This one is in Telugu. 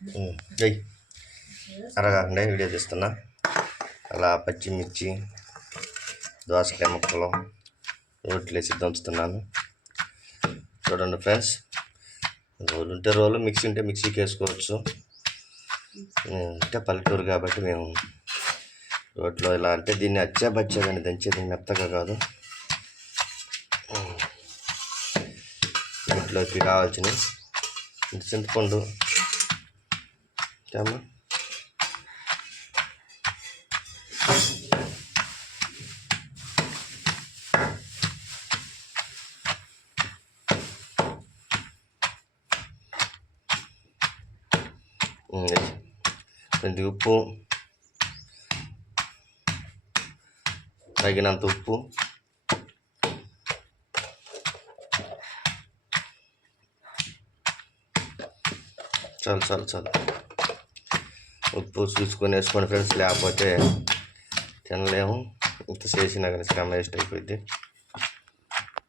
జై అరగండి వీడియో తీస్తున్నా. అలా పచ్చిమిర్చి, దోసకాయ ముక్కలు రోట్లు వేసి దంచుతున్నాను. చూడండి ఫ్రెండ్స్, రోలు ఉంటే రోలు, మిక్సీ ఉంటే మిక్సీకి వేసుకోవచ్చు. అంటే పల్లెటూరు కాబట్టి మేము రోట్లో ఇలా అంటే దీన్ని అచ్చాబచ్చాదని దంచేది, మెత్తగా కాదు. ఇంట్లోకి కావాల్సిన చింతపండు చామా, కొంచెం ఉప్పు, తగినంత ఉప్పు, చాలు ఉప్పు చూసుకొని వేసుకోండి ఫ్రెండ్స్, లేకపోతే తినలేము. ఇంత చేసినా కానీ శ్రమ వేస్ట్ అయిపోయింది.